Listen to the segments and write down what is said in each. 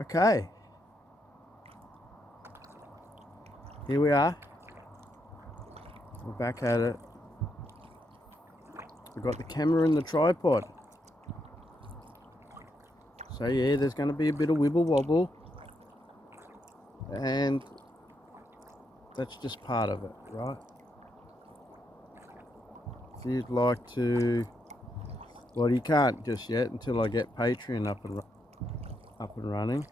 Okay, here we are. We're back at it. We've got the camera and the tripod. So yeah, there's going to be a bit of wibble wobble, and that's just part of it, right? If you'd like to, well, you can't just yet until I get Patreon up and running.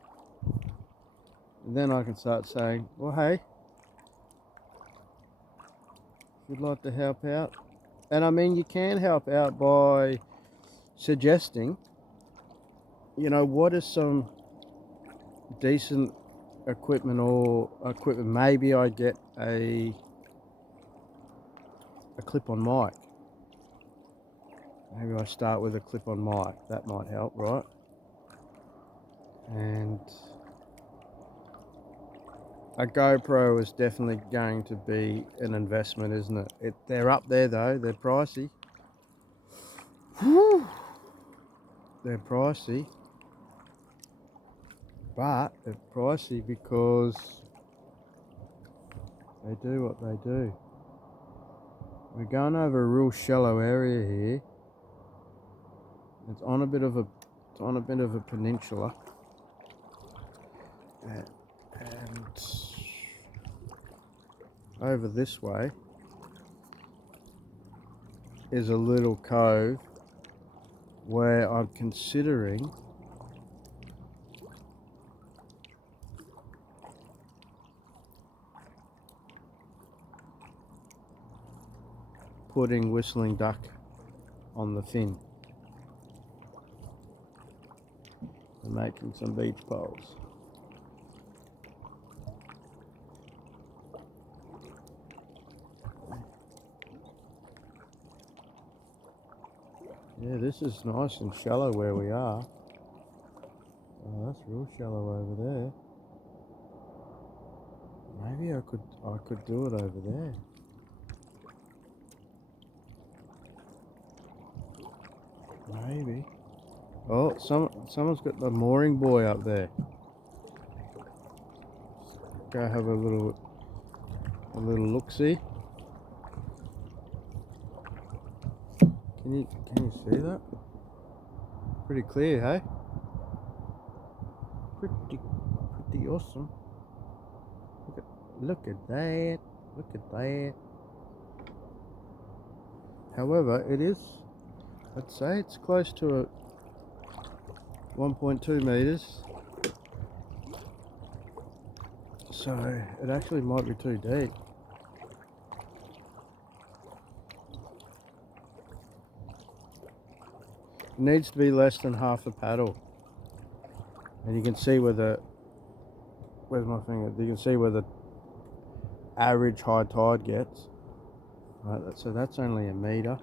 And then I can start saying, well, hey, if you'd like to help out, and I mean, you can help out by suggesting, you know, what is some decent equipment or equipment. Maybe I get a clip-on mic. Maybe I start with a clip-on mic. That might help, right? And a GoPro is definitely going to be an investment, isn't it? They're up there though. They're pricey. Whew. They're pricey. But they're pricey because they do what they do. We're going over a real shallow area here. It's on a bit of a peninsula, and over this way is a little cove where I'm considering putting whistling duck on the fin and making some beach poles. Yeah, this is nice and shallow where we are. Oh, that's real shallow over there. Maybe I could do it over there. Maybe. Oh, someone's got the mooring buoy up there. Go have a little look-see. Can you see that? Pretty clear, hey? Pretty awesome. Look at that. Look at that. However, it is, I'd say it's close to a 1.2 meters. So it actually might be too deep. It needs to be less than half a paddle. And you can see where where's my finger? You can see where the average high tide gets. Right, so that's only a meter.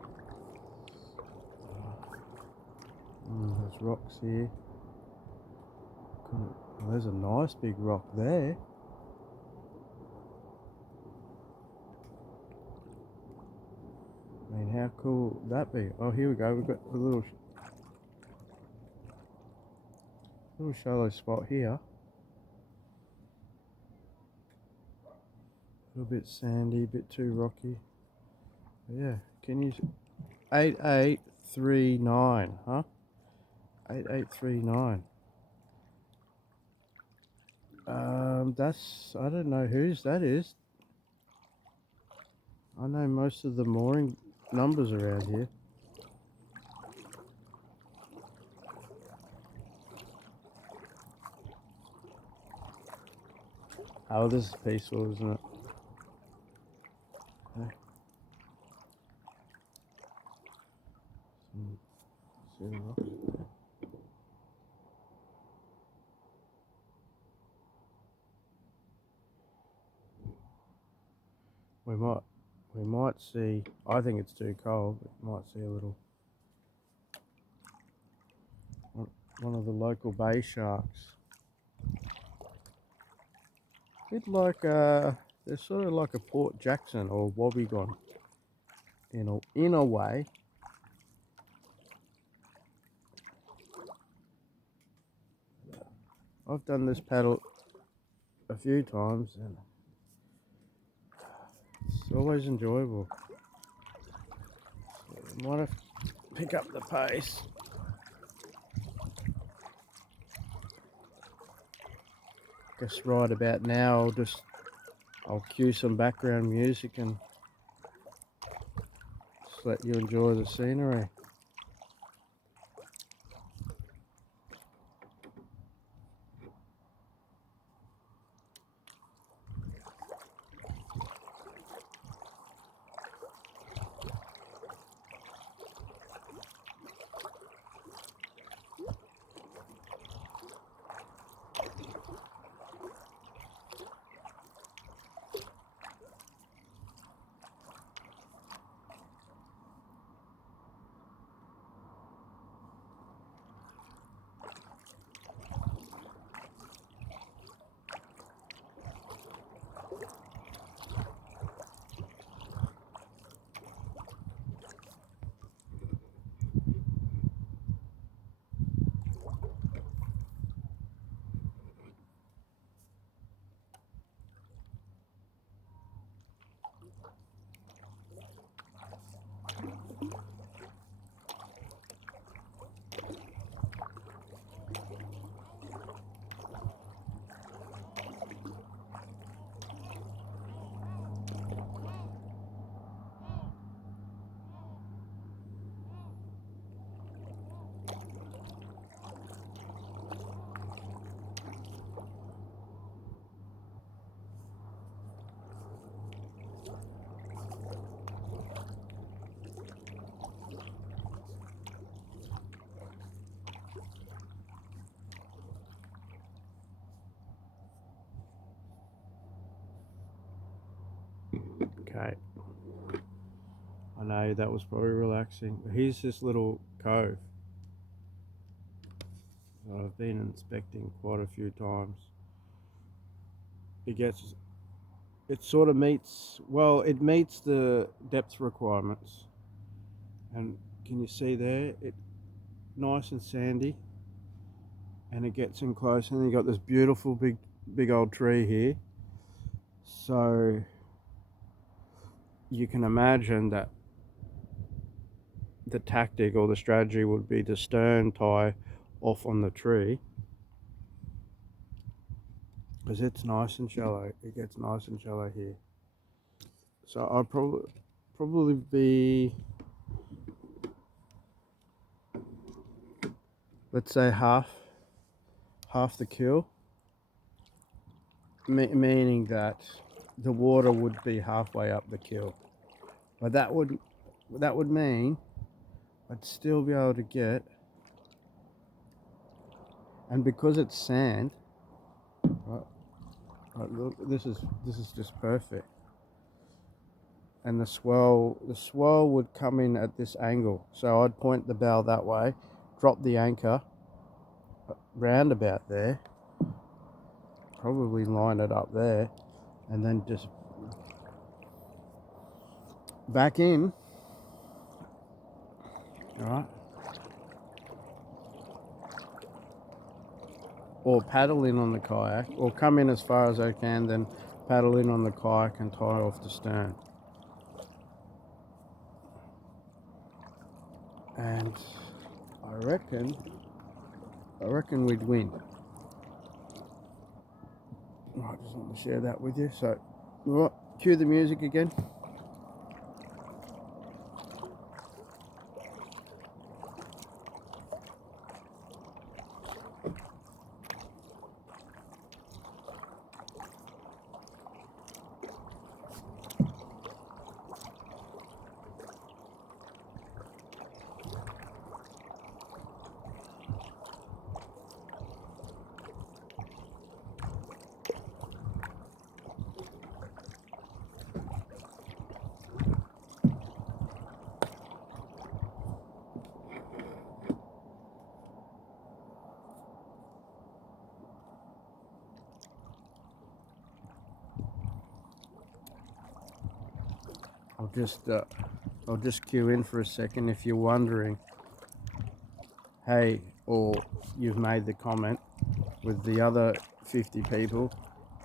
There's rocks here. Well, there's a nice big rock there. I mean, how cool would that be? Oh, here we go. We've got a little shallow spot here. A little bit sandy, a bit too rocky. But yeah, can you 8839, huh? 8839. That's, I don't know whose that is. I know most of the mooring numbers around here. Oh, this is peaceful, isn't it? Okay. See the rocks there. We might see, I think it's too cold, but we might see a little, one of the local bay sharks. A bit like, they're sort of like a Port Jackson or Wobbegong in a way. I've done this paddle a few times and it's always enjoyable. So I might have to pick up the pace. Guess right about now I'll cue some background music and just let you enjoy the scenery. Okay. I know that was probably relaxing. Here's this little cove that I've been inspecting quite a few times. It sort of meets, well, it meets the depth requirements. And can you see there? It's nice and sandy. And it gets in close, and then you got this beautiful big old tree here. So you can imagine that the tactic or the strategy would be to stern tie off on the tree, because it's nice and shallow. It gets nice and shallow here. So I'll probably be, let's say half the keel, meaning that the water would be halfway up the keel. But that would mean I'd still be able to get, and because it's sand, right, look, this is just perfect. And the swell would come in at this angle. So I'd point the bow that way, drop the anchor round about there, probably line it up there, and then just back in, all right? Or paddle in on the kayak, or come in as far as I can, then paddle in on the kayak and tie off the stern. And I reckon we'd win. I just want to share that with you. So, right, cue the music again. I'll just cue in for a second. If you're wondering, hey, or you've made the comment, with the other 50 people.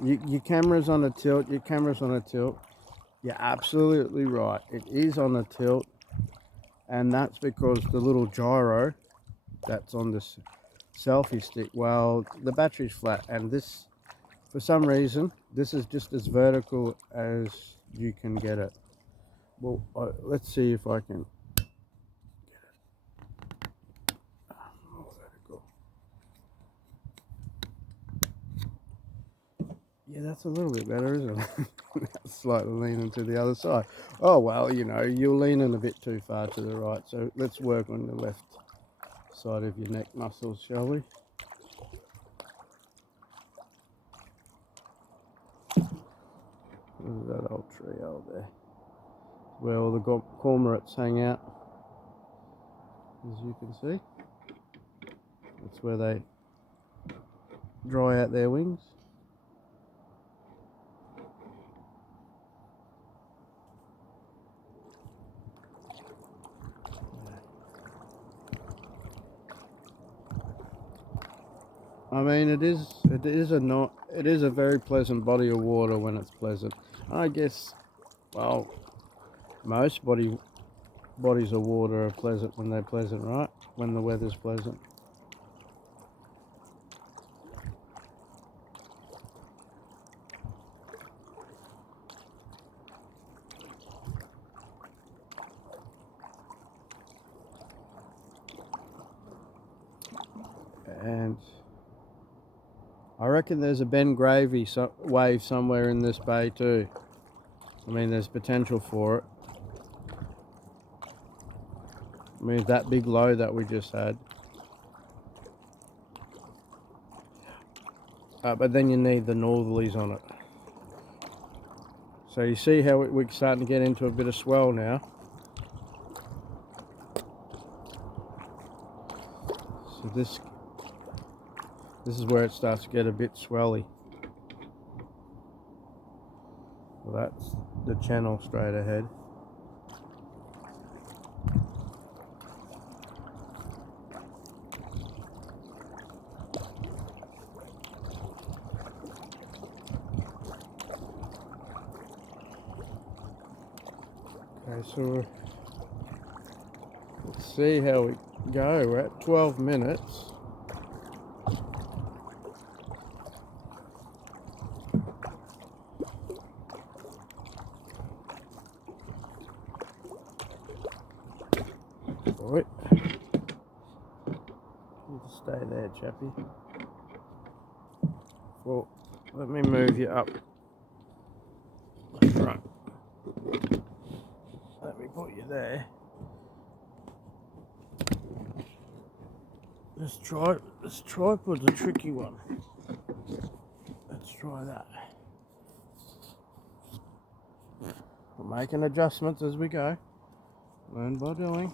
Your camera's on a tilt, your camera's on a tilt. You're absolutely right. It is on a tilt, and that's because the little gyro that's on this selfie stick, well, the battery's flat, and this, for some reason, this is just as vertical as you can get it. Well, let's see if I can get it more vertical. Yeah, that's a little bit better, isn't it? Slightly leaning to the other side. Oh, well, you know, you're leaning a bit too far to the right, so let's work on the left side of your neck muscles, shall we? Look at that old tree over there, where all the cormorants hang out, as you can see. That's where they dry out their wings. I mean, it is a very pleasant body of water when it's pleasant. I guess, well, most bodies of water are pleasant when they're pleasant, right? When the weather's pleasant. And I reckon there's a Ben Gravy wave somewhere in this bay too. I mean, there's potential for it. I mean, that big low that we just had. But then you need the northerlies on it. So you see how we're starting to get into a bit of swell now. So this is where it starts to get a bit swelly. Well, that's the channel straight ahead. Okay, so let's see how we go. We're at 12 minutes. Right. You just stay there, chappy. Well, let me move you up. Right. Let me put you there. This tripod's a tricky one. Let's try that. We're making adjustments as we go. Learn by doing.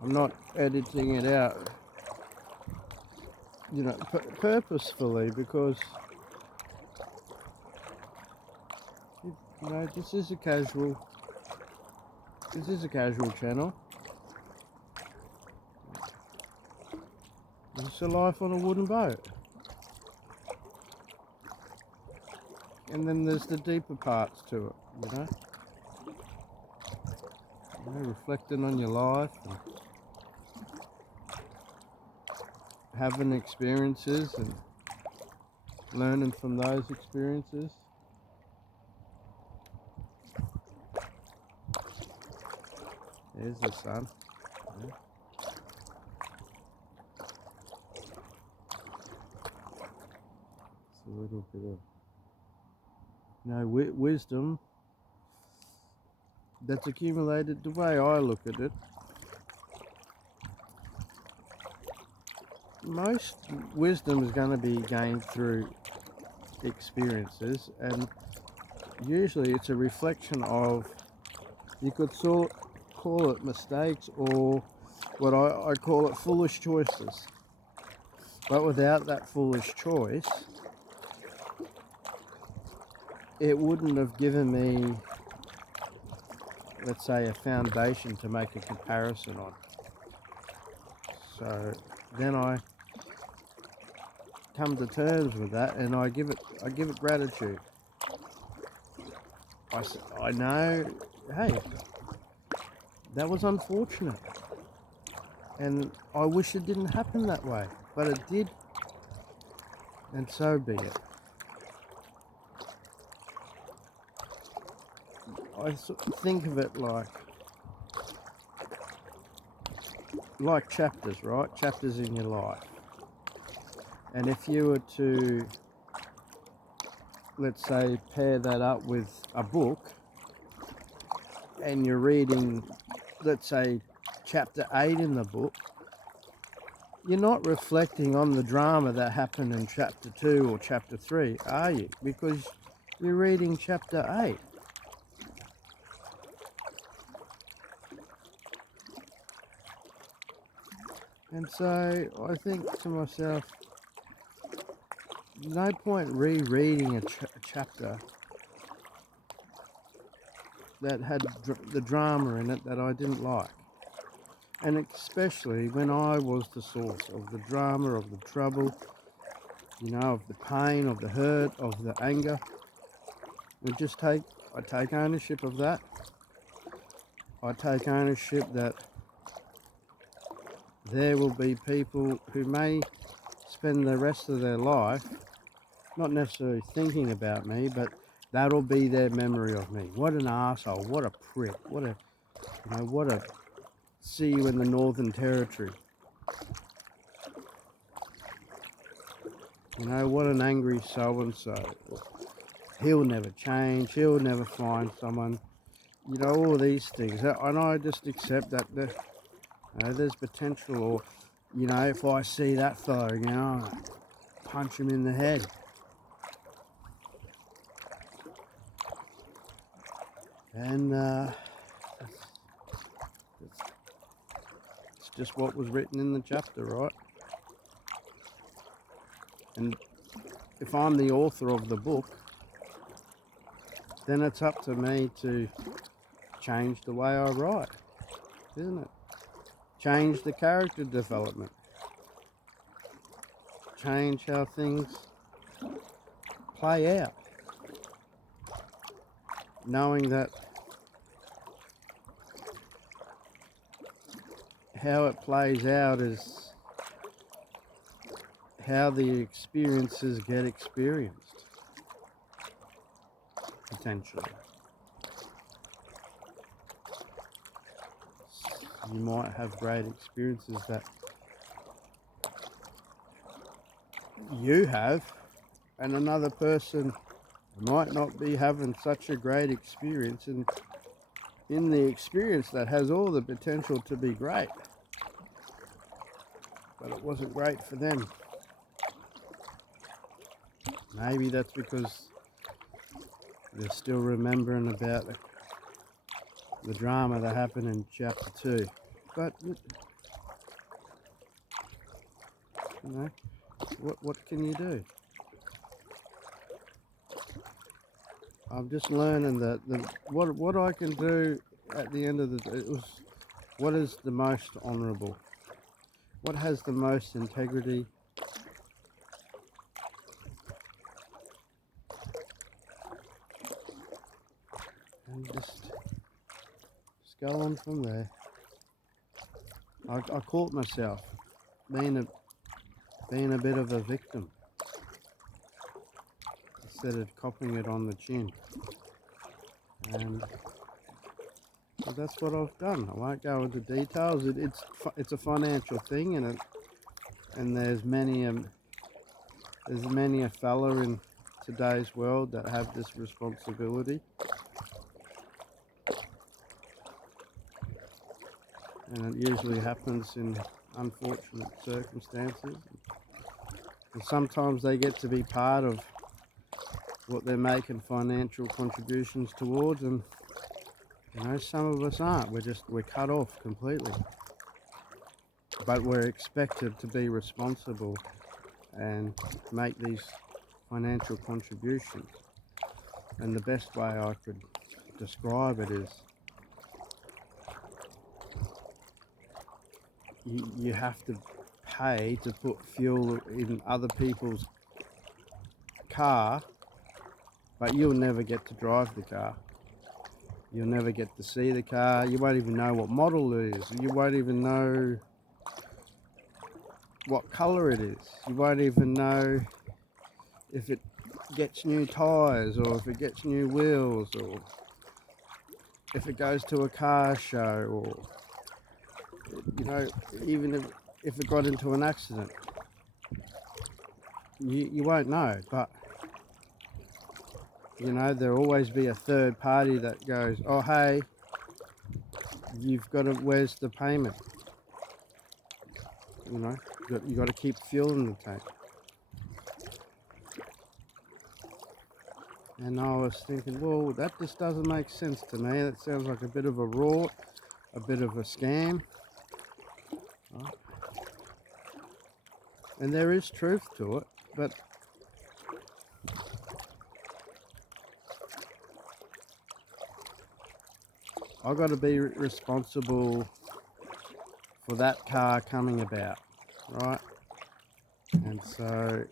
I'm not editing it out, you know, purposefully, because you know, this is a casual channel. It's a life on a wooden boat, and then there's the deeper parts to it, you know, reflecting on your life and having experiences and learning from those experiences. There's the sun. Yeah. It's a little bit of, you know, wisdom that's accumulated. The way I look at it, most wisdom is going to be gained through experiences, and usually it's a reflection of, you could call it mistakes, or what I call it foolish choices. But without that foolish choice, it wouldn't have given me let's say, a foundation to make a comparison on. So then I come to terms with that, and I give it gratitude. I know, hey, that was unfortunate, and I wish it didn't happen that way, but it did, and so be it. I think of it like chapters, right? Chapters in your life. And if you were to, let's say, pair that up with a book, and you're reading, let's say, chapter 8 in the book, you're not reflecting on the drama that happened in chapter 2 or chapter 3, are you? Because you're reading chapter 8. And so I think to myself, no point rereading a chapter that had the drama in it that I didn't like. And especially when I was the source of the drama, of the trouble, you know, of the pain, of the hurt, of the anger. I take ownership of that. I take ownership that there will be people who may spend the rest of their life not necessarily thinking about me, but that'll be their memory of me. What an arsehole, what a prick, what a see you in the Northern Territory. You know, what an angry so-and-so. He'll never change, he'll never find someone. You know, all these things. And I just accept that there's potential, or, you know, if I see that fellow, you know, punch him in the head. And it's just what was written in the chapter, right? And if I'm the author of the book, then it's up to me to change the way I write, isn't it? Change the character development. Change how things play out. Knowing that how it plays out is how the experiences get experienced, potentially. You might have great experiences that you have, and another person might not be having such a great experience, and in the experience that has all the potential to be great, but it wasn't great for them. Maybe that's because they're still remembering about the drama that happened in chapter 2. But, you know, what can you do? I'm just learning that what I can do at the end of the day was what is the most honourable, what has the most integrity, and just go on from there. I caught myself being a bit of a victim instead of copping it on the chin, and so that's what I've done. I won't go into details. It's a financial thing, and there's many a fella in today's world that have this responsibility, and it usually happens in unfortunate circumstances, and sometimes they get to be part of what they're making financial contributions towards, and you know, some of us aren't. We're cut off completely, but we're expected to be responsible and make these financial contributions. And the best way I could describe it is you have to pay to put fuel in other people's car, but you'll never get to drive the car. You'll never get to see the car. You won't even know what model it is. You won't even know what colour it is. You won't even know if it gets new tyres or if it gets new wheels or if it goes to a car show or, you know, even if it got into an accident. You won't know, but you know, there'll always be a third party that goes, oh hey, you've got to, where's the payment? You know, you got to keep fuel in the tank. And I was thinking, well, that just doesn't make sense to me. That sounds like a bit of a rort, a bit of a scam. Right? And there is truth to it, but I've got to be responsible for that car coming about, right? And so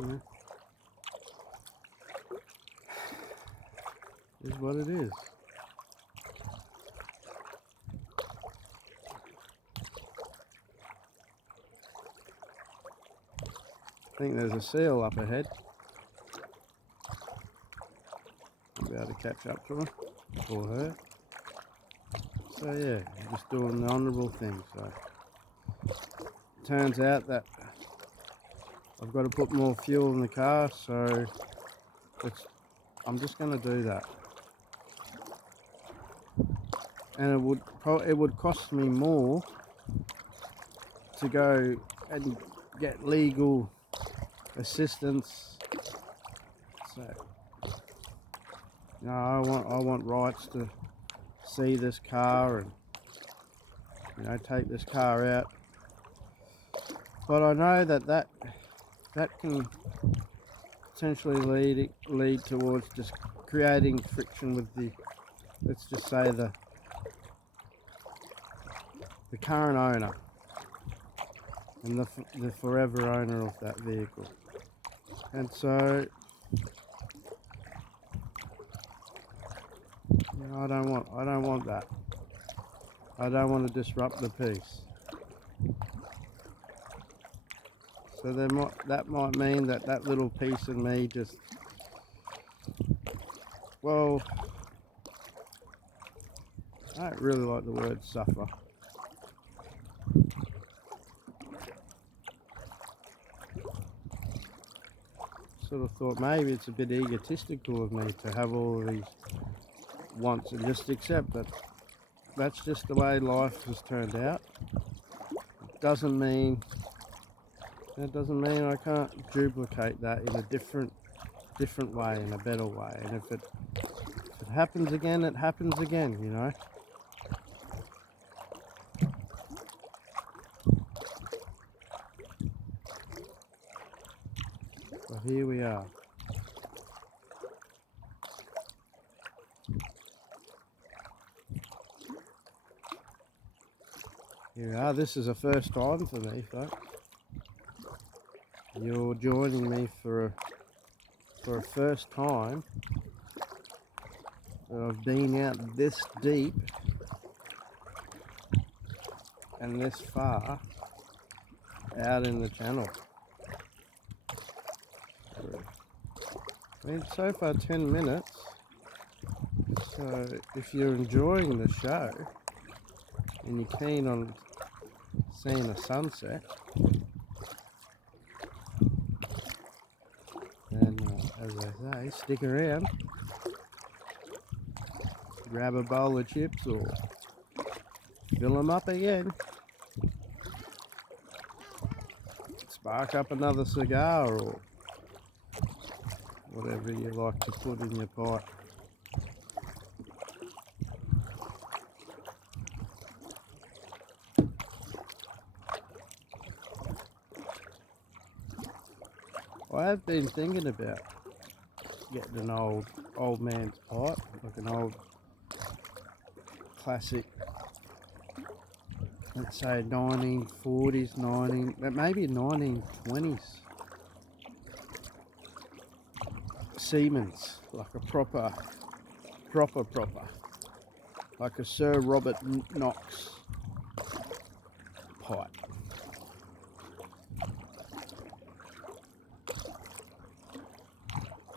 you know, is what it is. I think there's a seal up ahead. I'll be able to catch up to him or her. So yeah, just doing the honourable thing. So turns out that I've got to put more fuel in the car, so I'm just going to do that. And it would cost me more to go and get legal assistance. So you know, I want rights to see this car and, you know, take this car out. But I know that can potentially lead towards just creating friction with the, let's just say, the current owner and the forever owner of that vehicle. And so, you know, I don't want that. I don't want to disrupt the peace. So that might mean that little piece in me just, well, I don't really like the word suffer. Sort of thought maybe it's a bit egotistical of me to have all of these wants and just accept that that's just the way life has turned out. It doesn't mean I can't duplicate that in a different way, in a better way. And if it happens again, it happens again, you know. So here we are. Here we are. This is a first time for me, folks. You're joining me for a first time that I've been out this deep and this far out in the channel. I mean, so far 10 minutes. So if you're enjoying the show and you're keen on seeing a sunset, then as I say, stick around, grab a bowl of chips or fill them up again, spark up another cigar or whatever you like to put in your pipe. I have been thinking about getting an old man's pipe, like an old classic, let's say 1940s, maybe 1920s Siemens, like a proper, like a Sir Robert Knox pipe.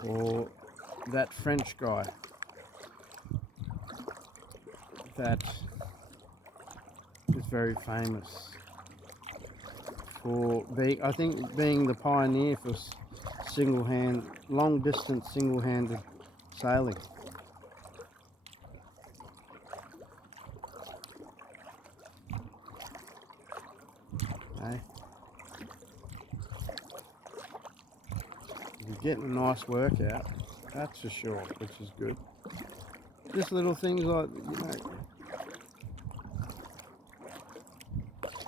Or that French guy that is very famous for being, I think, being the pioneer for long distance single-handed sailing. Okay. You're getting a nice workout, that's for sure, which is good. Just little things like, you know,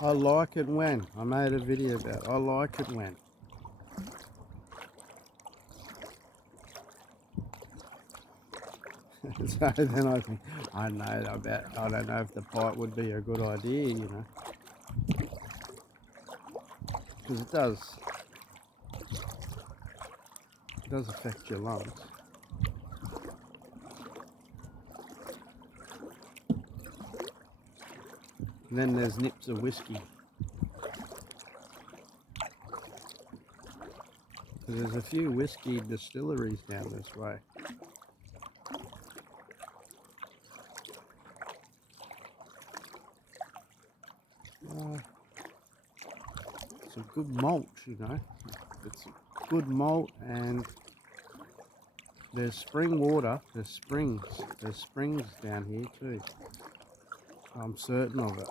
I like it when, I made a video about it, I like it when. So then I think, I don't know if the pipe would be a good idea, you know. Because it does affect your lungs. And then there's nips of whiskey. There's a few whiskey distilleries down this way. Some good malt, you know. It's good malt, and there's spring water. There's springs down here too. I'm certain of it.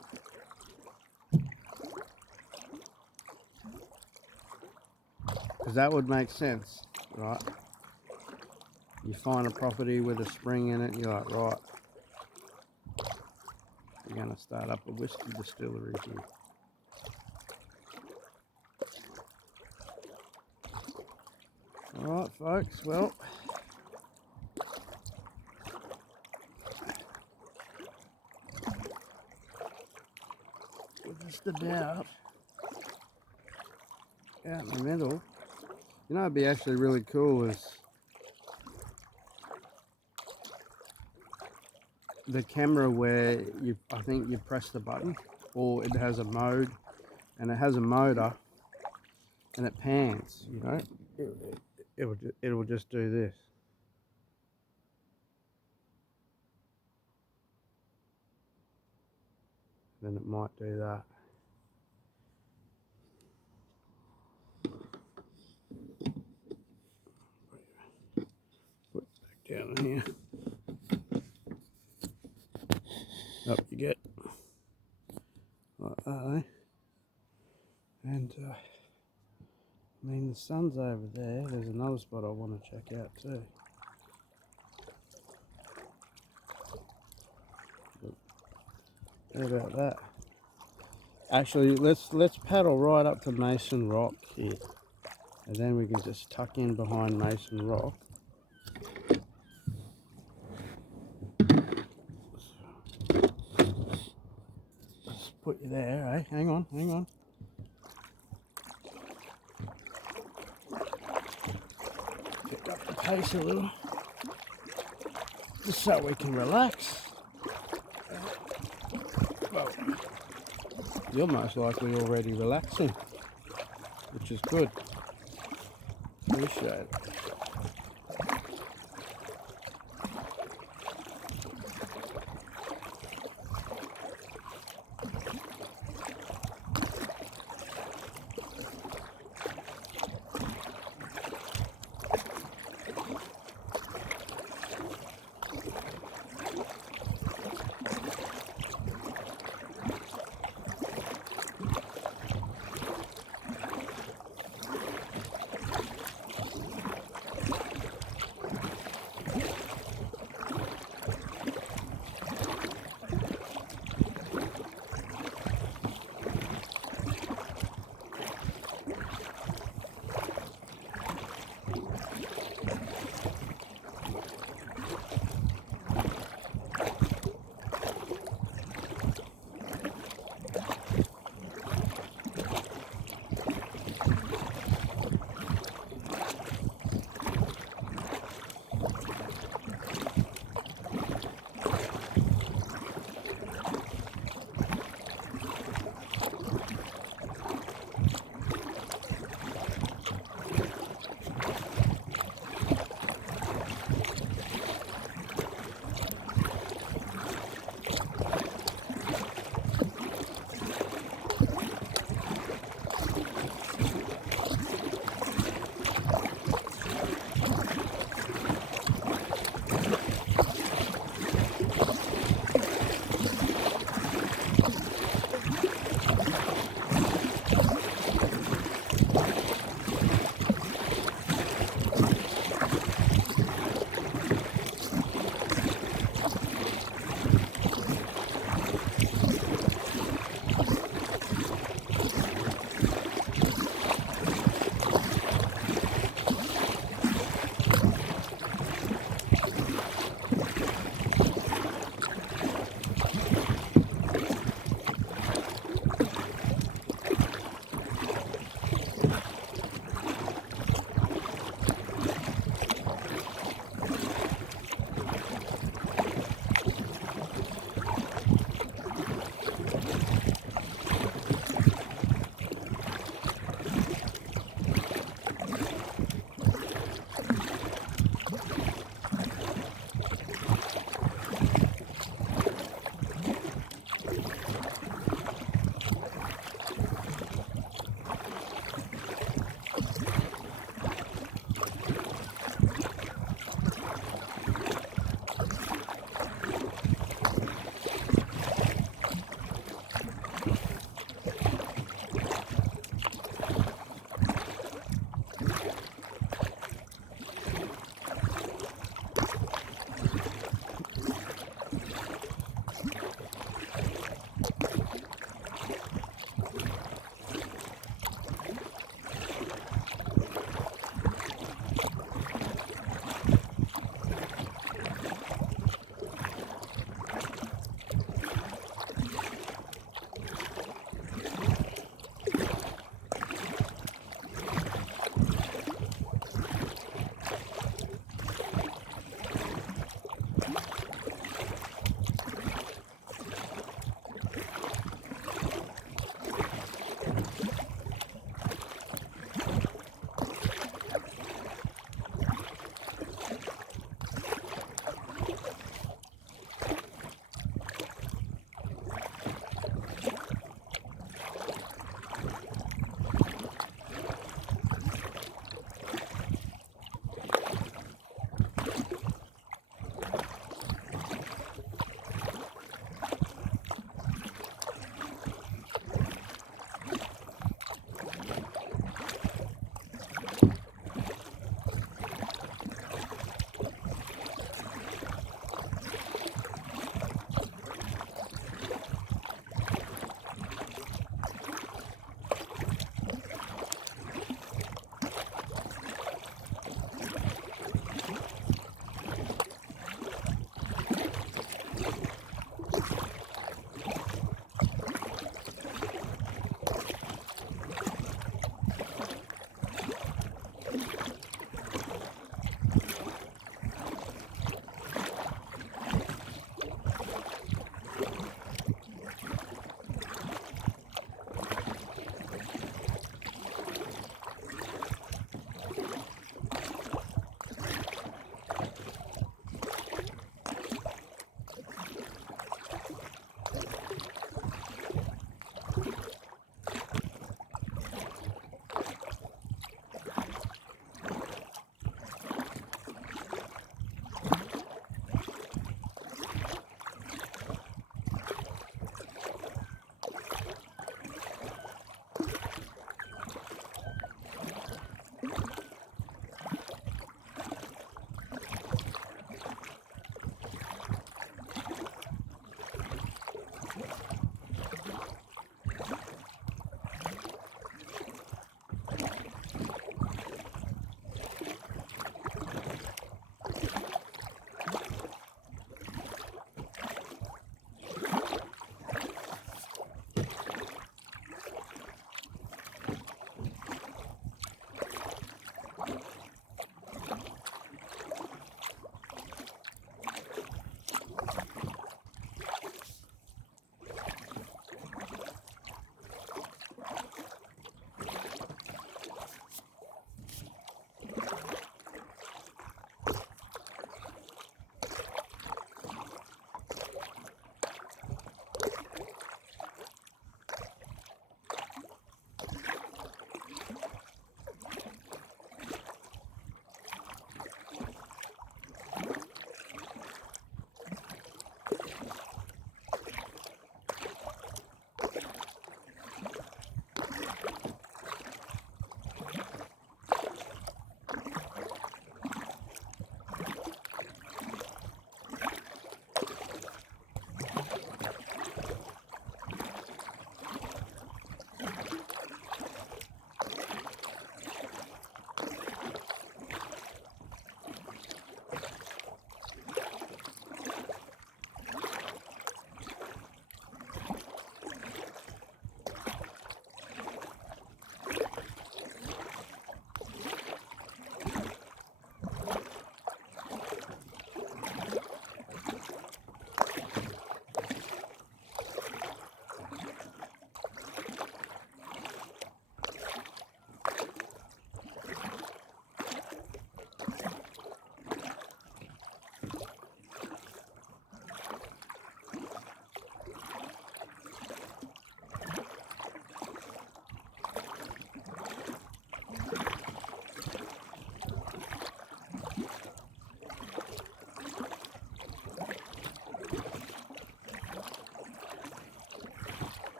Because that would make sense, right? You find a property with a spring in it, you're like, right, you're going to start up a whiskey distillery here. Alright folks, well, we're just about out in the middle. You know, it'd be actually really cool is the camera where I think you press the button, or it has a mode, and it has a motor, and it pans, you know. It will just do this. Then it might do that. Put it back down here. Up you get. Like that, eh? And I mean, the sun's over there. There's another spot I want to check out too. How about that? Actually, let's paddle right up to Mason Rock here, and then we can just tuck in behind Mason Rock. Let's put you there, eh? Hang on. Pick up the pace a little, just so we can relax. Well, you're most likely already relaxing, which is good. Appreciate it.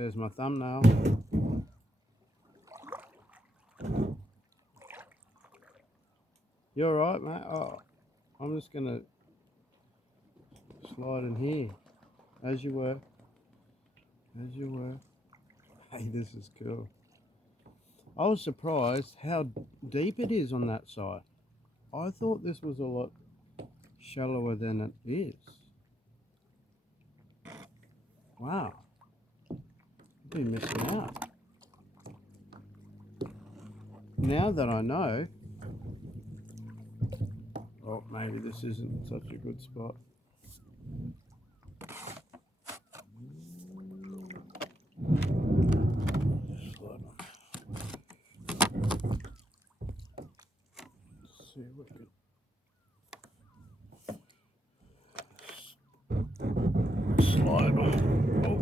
There's my thumbnail. You alright, mate? Oh, I'm just gonna slide in here. As you were. As you were. Hey, this is cool. I was surprised how deep it is on that side. I thought this was a lot shallower than it is. Wow. I've been missing out. Now that I know, oh, maybe this isn't such a good spot. Let's see what we can slide on. Oh,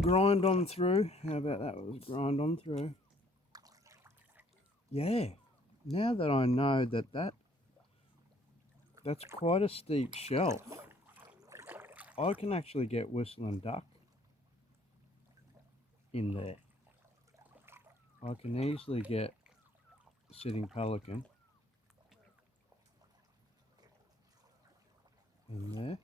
grind on through. How about that? Was grind on through. Yeah. Now that I know that's quite a steep shelf, I can actually get whistling duck in there. I can easily get sitting pelican in there.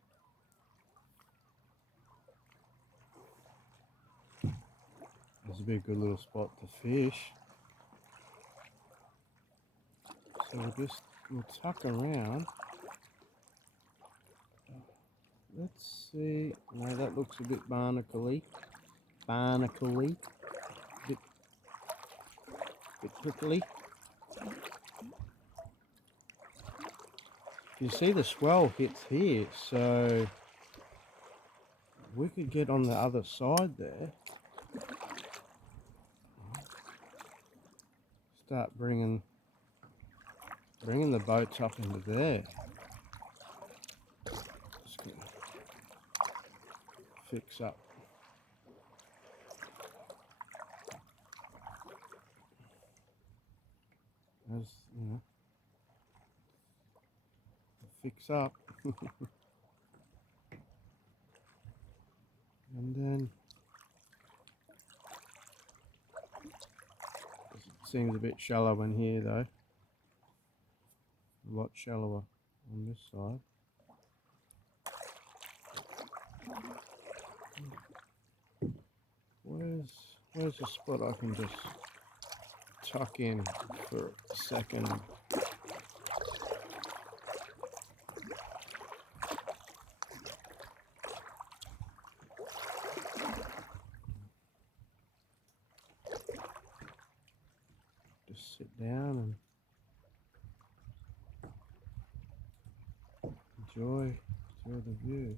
This would be a good little spot to fish. So we'll tuck around. Let's see. No, that looks a bit barnacle-y. Barnacle-y. Bit prickly. You see the swell hits here, so we could get on the other side there. Start bringing the boats up into there. Just gonna fix up. As you know, fix up. And then it seems a bit shallow in here though. A lot shallower on this side. Where's a spot I can just tuck in for a second? Just sit down and enjoy the view.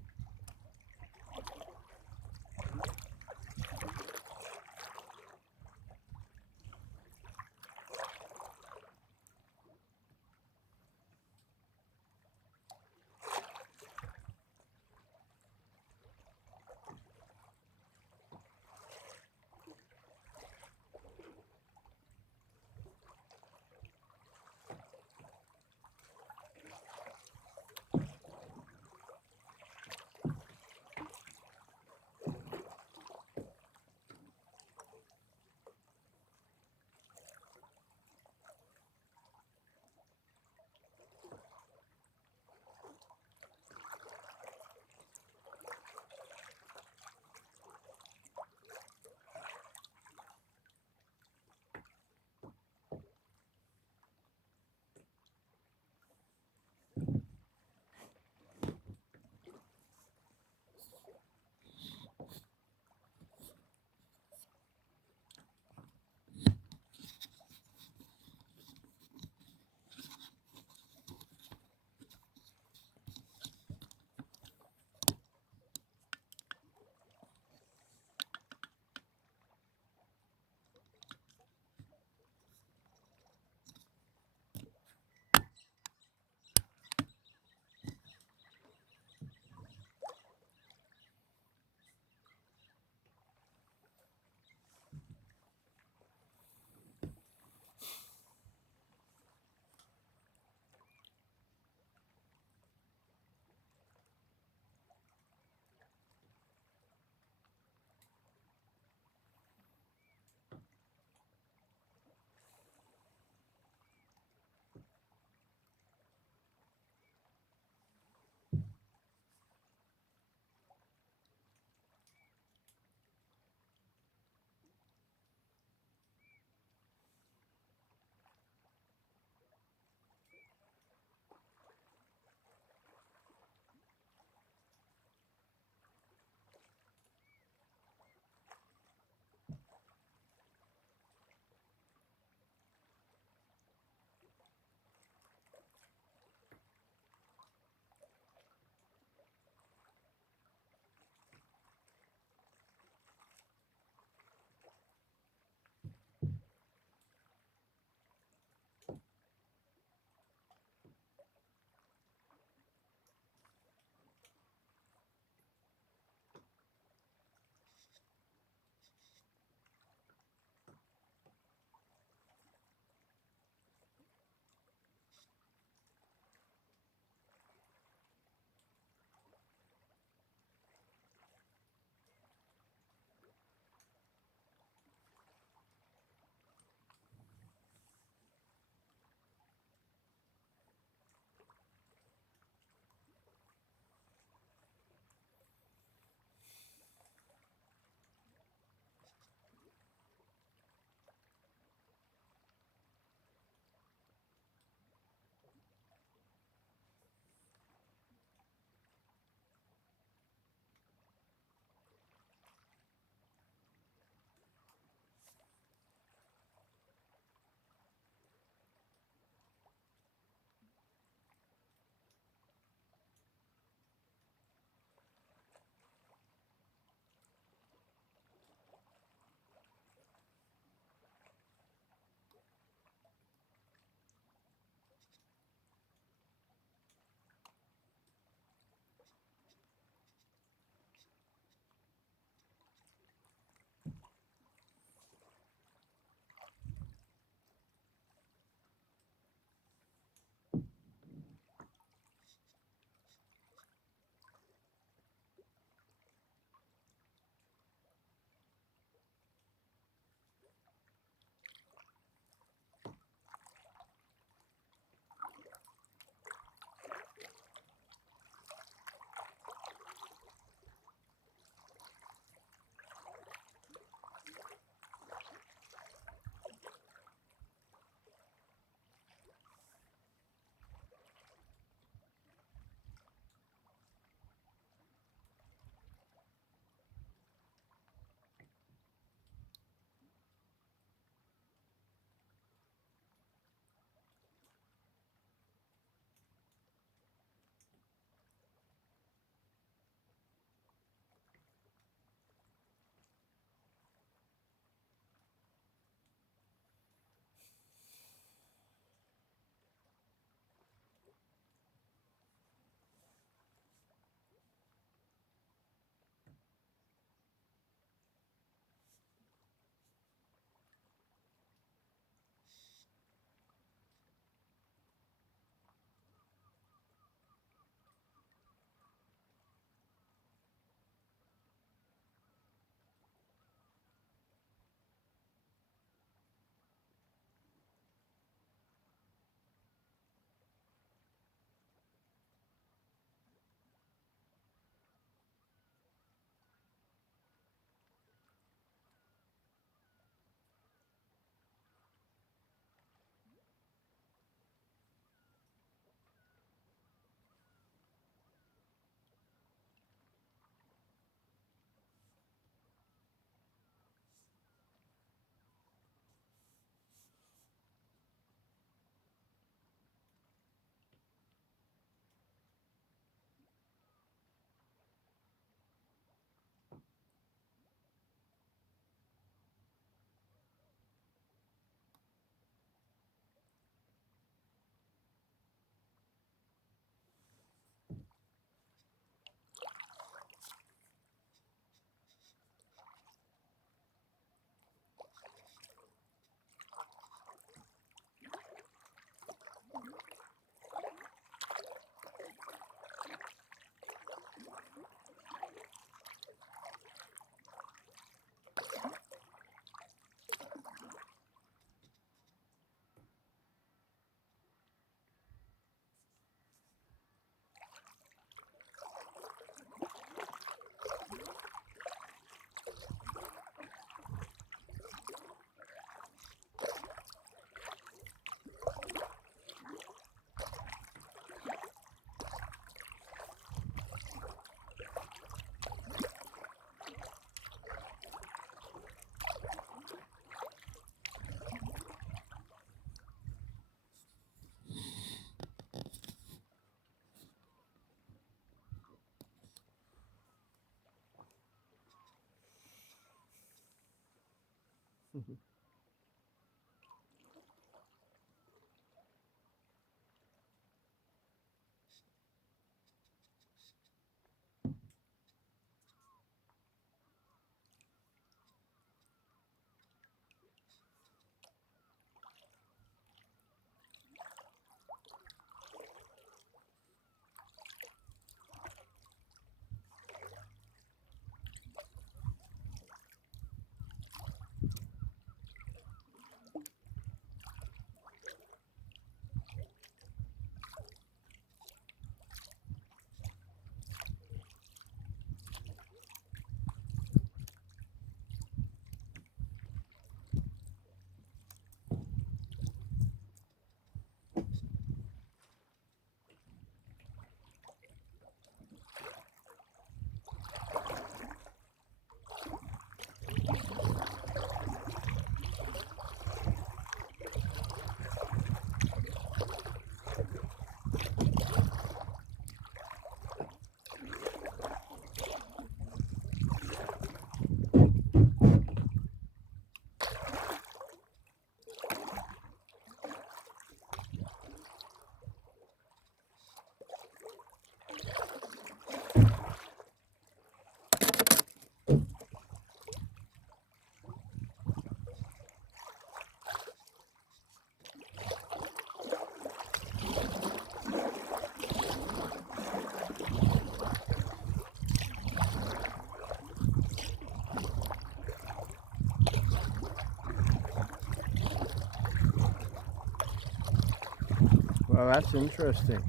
Well, that's interesting.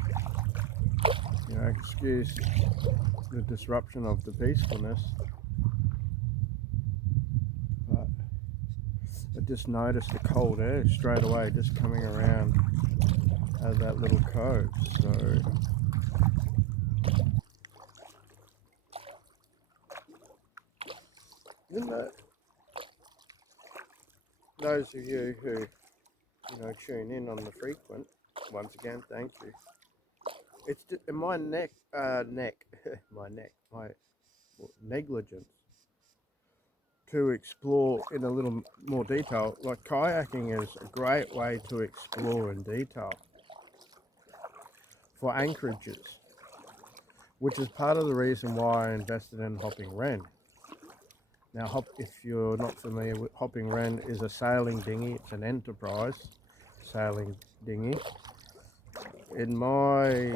Excuse the disruption of the peacefulness, but I just noticed the cold air straight away just coming around that little cove. So, you know, those of you who tune in on the frequent, once again, thank you. It's just, my my negligence to explore in a little more detail. Like kayaking is a great way to explore in detail for anchorages, which is part of the reason why I invested in Hopping Wren. Now, if you're not familiar with Hopping Wren, is a sailing dinghy. It's an enterprise sailing dinghy. In my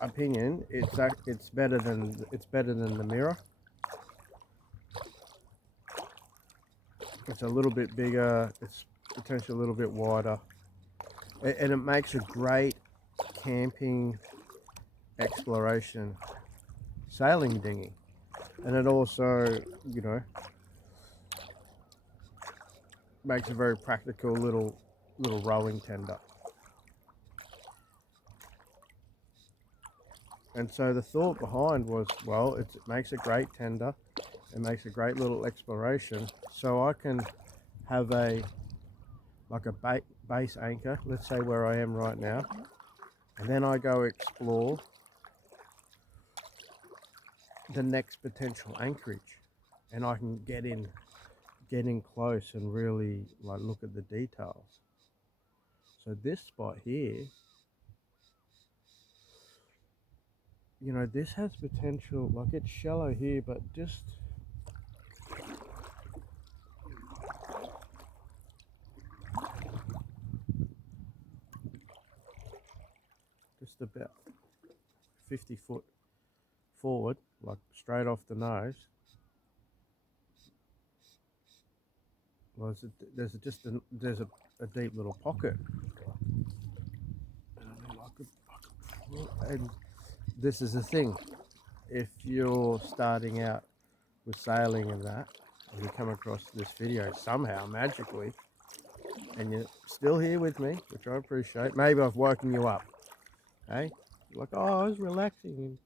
opinion, it's better than the Mirror. It's a little bit bigger. It's potentially a little bit wider, and it makes a great camping exploration sailing dinghy. And it also, makes a very practical little rowing tender. And so the thought behind was, well, it makes a great tender, it makes a great little exploration, so I can have a base anchor, let's say where I am right now, and then I go explore the next potential anchorage, and I can get in close and really look at the details. So this spot here, this has potential. Like, it's shallow here, but just about 50 foot forward, like straight off the nose. Well, there's a deep little pocket. And this is the thing. If you're starting out with sailing and that, and you come across this video somehow magically, and you're still here with me, which I appreciate. Maybe I've woken you up. Hey, like, oh, I was relaxing and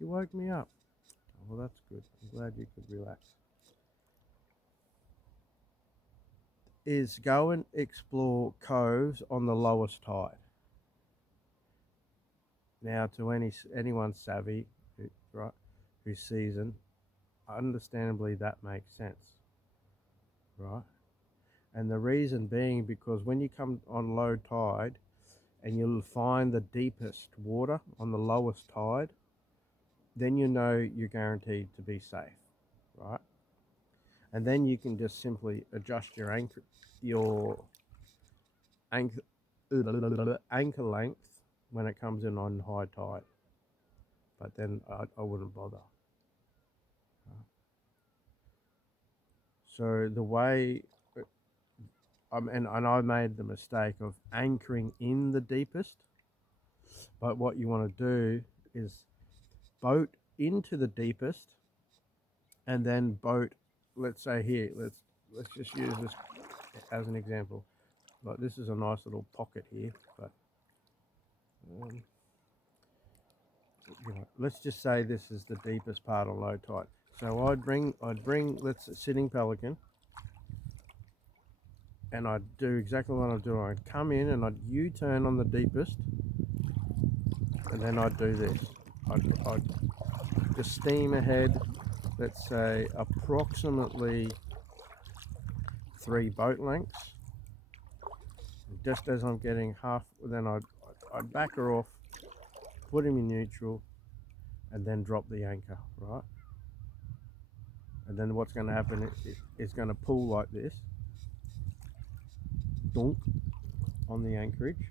you woke me up. Oh, well, that's good. I'm glad you could relax. Is go and explore coves on the lowest tide. Now, to anyone savvy, who's seasoned, understandably that makes sense, right? And the reason being because when you come on low tide and you'll find the deepest water on the lowest tide, then you know you're guaranteed to be safe, right? And then you can just simply adjust your anchor anchor length when it comes in on high tide. But then I wouldn't bother. So the way and I made the mistake of anchoring in the deepest, but what you want to do is boat into the deepest and then boat, let's say here, let's just use this as an example. Like this is a nice little pocket here, but let's just say this is the deepest part of low tide. So I'd bring let's sitting pelican, and I'd do exactly what I'm doing. I'd come in and I'd U-turn on the deepest, and then I'd do this. I'd just steam ahead, let's say approximately 3 boat lengths. Just as I'm getting half, then I'd back her off, put him in neutral, and then drop the anchor, right? And then what's going to happen is it's going to pull like this, dunk, on the anchorage.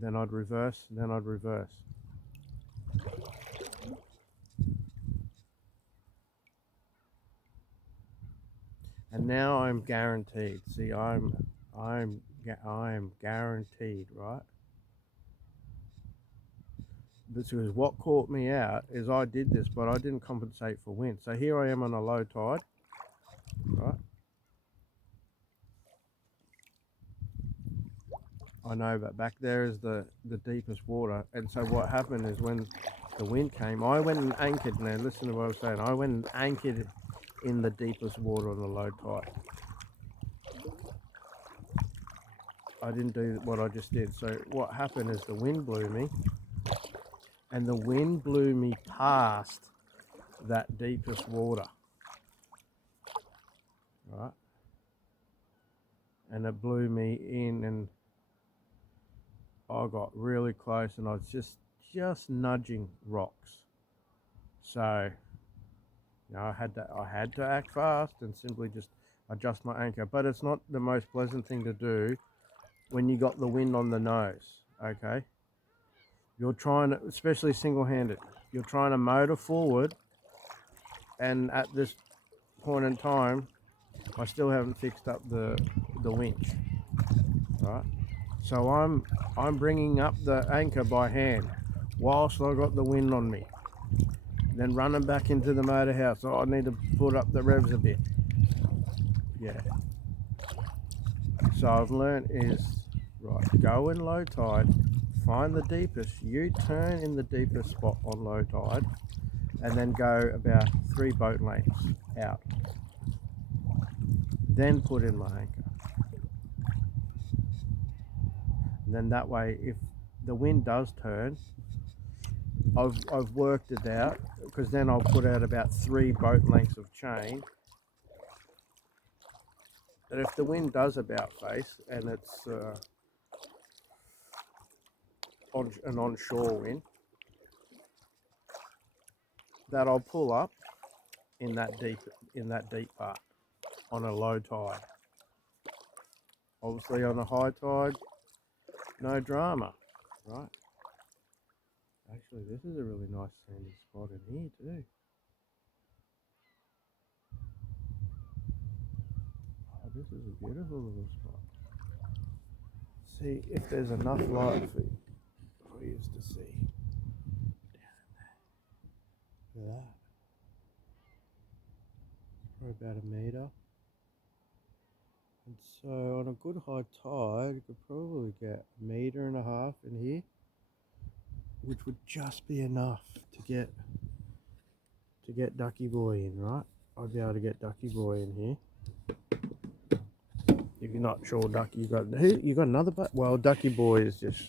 Then I'd reverse, then I'd reverse. And now I'm guaranteed. See, I am guaranteed, right? Because what caught me out is I did this, but I didn't compensate for wind. So here I am on a low tide, right? I know, but back there is the deepest water. And so what happened is when the wind came, I went and anchored. Now listen to what I was saying. I went and anchored in the deepest water on the low tide. I didn't do what I just did. So what happened is the wind blew me, and the wind blew me past that deepest water, right? And it blew me in, and I got really close, and I was just nudging rocks. So I had to act fast and simply just adjust my anchor. But it's not the most pleasant thing to do when you got the wind on the nose. Okay, you're trying to, especially single-handed, you're trying to motor forward, and at this point in time, I still haven't fixed up the winch, right? So I'm bringing up the anchor by hand whilst I got the wind on me. Then running back into the motor house. So I need to put up the revs a bit. Yeah. So I've learned is, right, go in low tide, find the deepest, U-turn in the deepest spot on low tide, and then go about 3 boat lengths out. Then put in my anchor. And then that way, if the wind does turn, I've worked it out, because then I'll put out about 3 boat lengths of chain. That if the wind does about face and it's an onshore wind, that I'll pull up in that deep part on a low tide. Obviously on a high tide, no drama, right? Actually, this is a really nice sandy spot in here too. Oh, this is a beautiful little spot. See if there's enough light for you to see. Look at that. Probably about a metre. And so on a good high tide, you could probably get 1.5 meters in here, which would just be enough to get Ducky Boy in, right? I'd be able to get Ducky Boy in here. If you're not sure, Ducky, you got another but well, Ducky Boy is just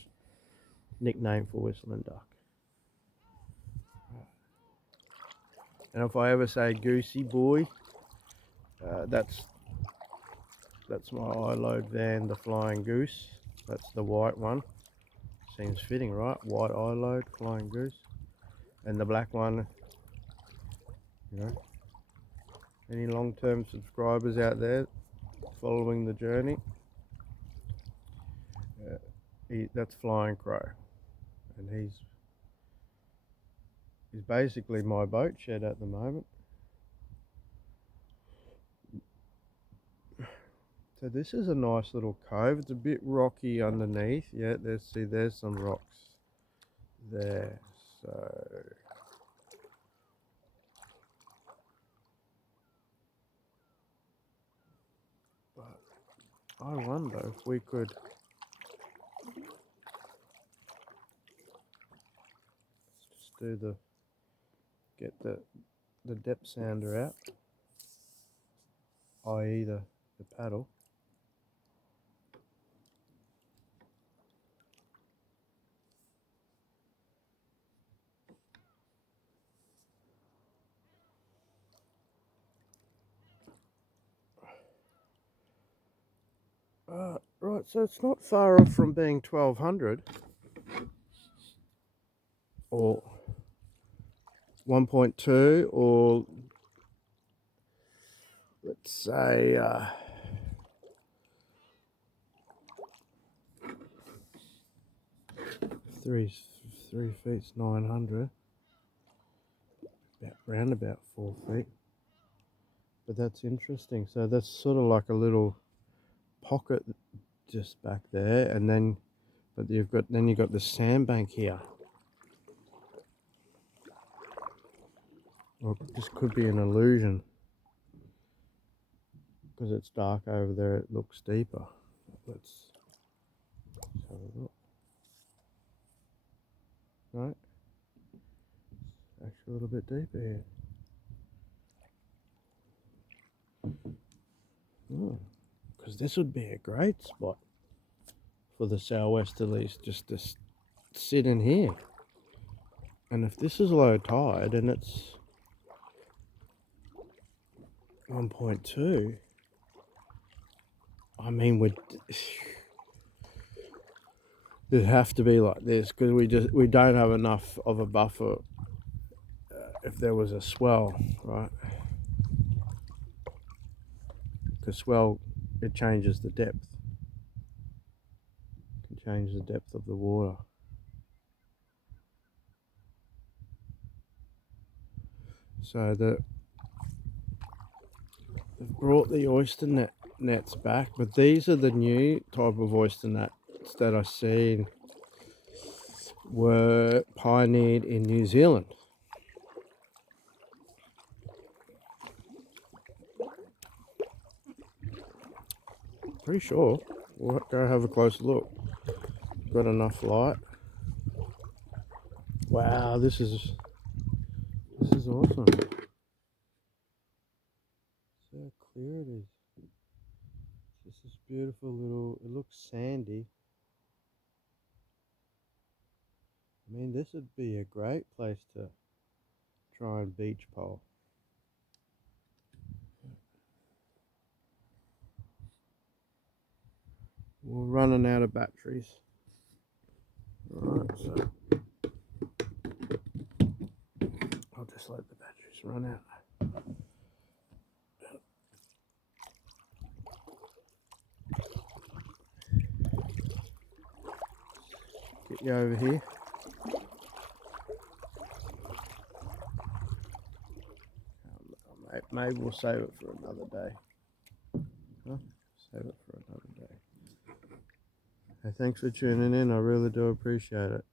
nickname for whistling duck. And if I ever say Goosey Boy, that's my I-load van, the Flying Goose. That's the white one. Seems fitting, right? White I-load, Flying Goose. And the black one, you know, any long-term subscribers out there following the journey, that's Flying Crow. And he's basically my boat shed at the moment. So this is a nice little cove. It's a bit rocky underneath. Yeah, there's some rocks there. So but I wonder if we could just get the depth sounder out, i.e. the paddle. Right, so it's not far off from being 1200 or 1.2 or let's say 3 feet's 900, round about 4 feet. But that's interesting. So that's sort of like a little pocket just back there, and then you've got the sandbank here. Well, this could be an illusion because it's dark over there. It looks deeper. Let's have a look. Right, actually a little bit deeper here. Because this would be a great spot for the sou'westerlies just to sit in here. And if this is low tide and it's 1.2, I mean, it'd have to be like this because we don't have enough of a buffer if there was a swell, right? Because swell, it changes the depth. It can change the depth of the water. So they've brought the oyster nets back, but these are the new type of oyster nets that I've seen were pioneered in New Zealand. Pretty sure. We'll go have a close look. Got enough light. Wow, this is awesome. See how clear it is. This is beautiful little. It looks sandy. I mean, this would be a great place to try and beach pole. We're running out of batteries. Right, so I'll just let the batteries run out. Get you over here. Maybe we'll save it for another day. Huh? Save it for another day. Hey, thanks for tuning in. I really do appreciate it.